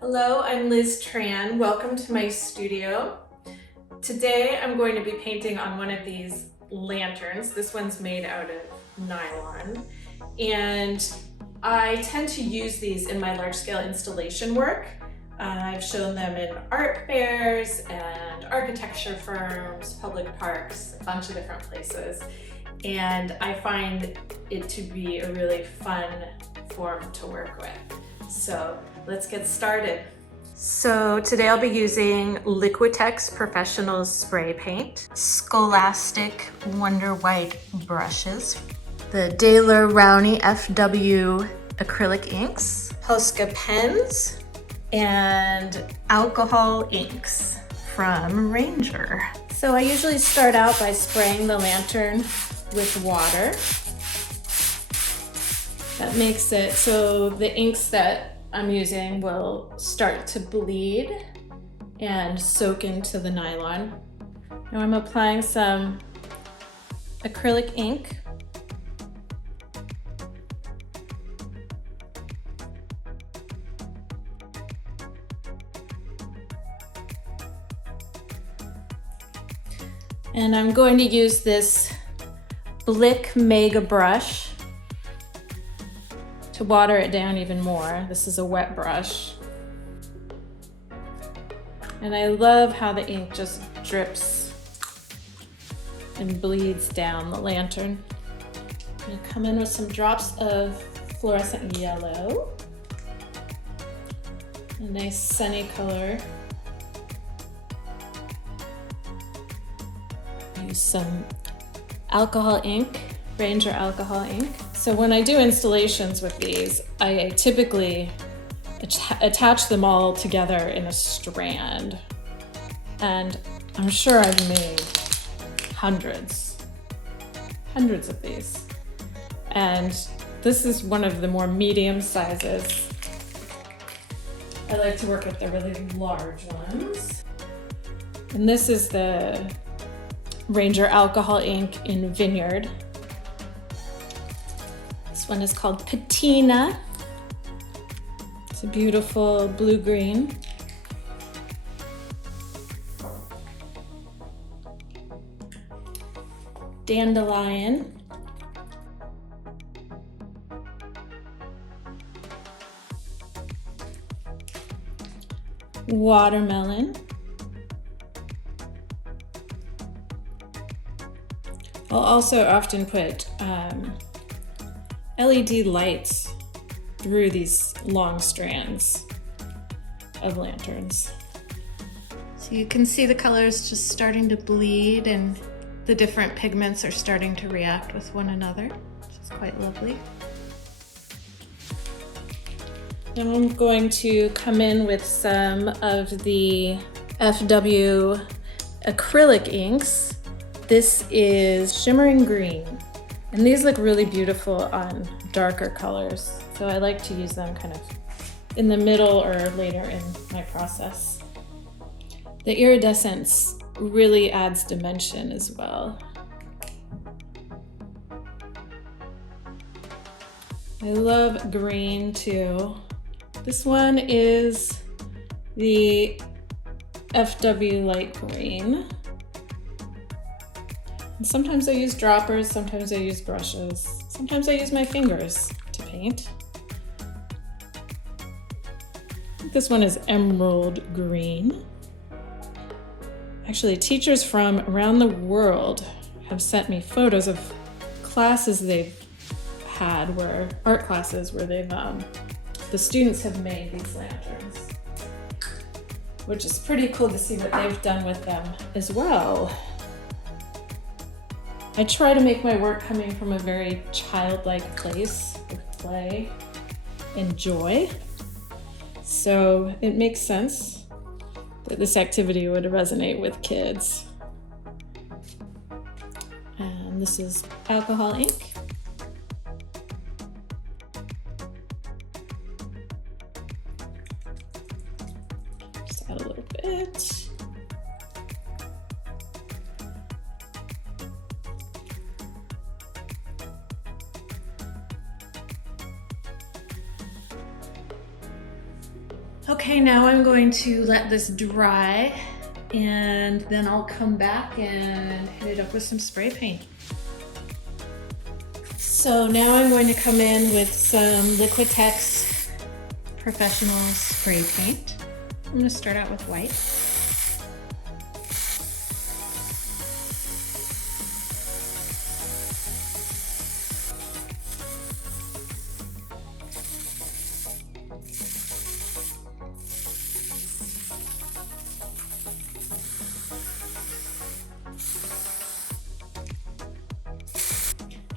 Hello, I'm Liz Tran. Welcome to my studio. Today I'm going to be painting on one of these lanterns. This one's made out of nylon, and I tend to use these in my large-scale installation work. I've shown them in art fairs and architecture firms, public parks, a bunch of different places, and I find it to be a really fun form to work with. So let's get started. So today I'll be using Liquitex Professional Spray Paint, Scholastic Wonder White brushes, the Daler Rowney FW acrylic inks, Posca pens, and alcohol inks from Ranger. So I usually start out by spraying the lantern with water. That makes it so the inks that I'm using will start to bleed and soak into the nylon. Now I'm applying some acrylic ink. And I'm going to use this Blick Mega brush to water it down even more. This is a wet brush. And I love how the ink just drips and bleeds down the lantern. I'm gonna come in with some drops of fluorescent yellow. A nice sunny color. Use some alcohol ink, Ranger alcohol ink. So when I do installations with these, I typically attach them all together in a strand. And I'm sure I've made hundreds of these. And this is one of the more medium sizes. I like to work with the really large ones. And this is the Ranger alcohol ink in Vineyard. This one is called Patina. It's a beautiful blue-green. Dandelion. Watermelon. I'll also often put LED lights through these long strands of lanterns. So you can see the colors just starting to bleed and the different pigments are starting to react with one another, which is quite lovely. Now I'm going to come in with some of the FW acrylic inks. This is Shimmering Green, and these look really beautiful on darker colors. So I like to use them kind of in the middle or later in my process. The iridescence really adds dimension as well. I love green too. This one is the FW Light Green. And sometimes I use droppers, sometimes I use brushes, sometimes I use my fingers to paint. I think this one is Emerald Green. Actually, teachers from around the world have sent me photos of classes they've had, where art classes where the students have made these lanterns, which is pretty cool to see what they've done with them as well. I try to make my work coming from a very childlike place with play and joy. So it makes sense that this activity would resonate with kids. And this is alcohol ink. Just add a little bit. Okay, Okay, now I'm going to let this dry and then I'll come back and hit it up with some spray paint. So now I'm going to come in with some Liquitex Professional Spray Paint. I'm going to start out with white.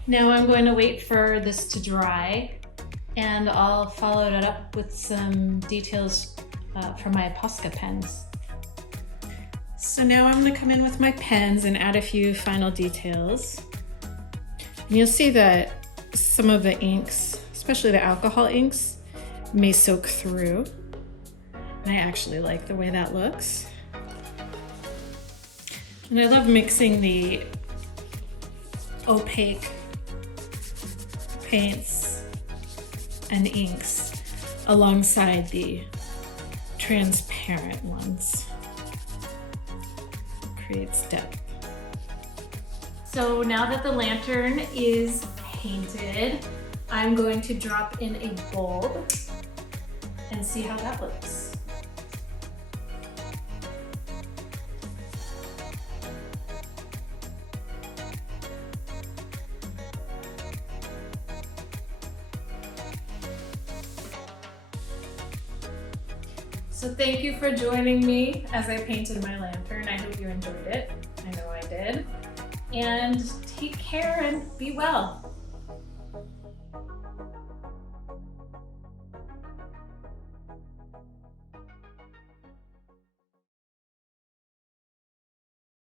Now I'm going to wait for this to dry and I'll follow it up with some details from my Posca pens. So now I'm going to come in with my pens and add a few final details. And you'll see that some of the inks, especially the alcohol inks, may soak through. And I actually like the way that looks. And I love mixing the opaque paints and inks alongside the transparent ones. Creates depth. So now that the lantern is painted, I'm going to drop in a bulb and see how that looks. So thank you for joining me as I painted my lantern. I hope you enjoyed it. I know I did. And take care and be well.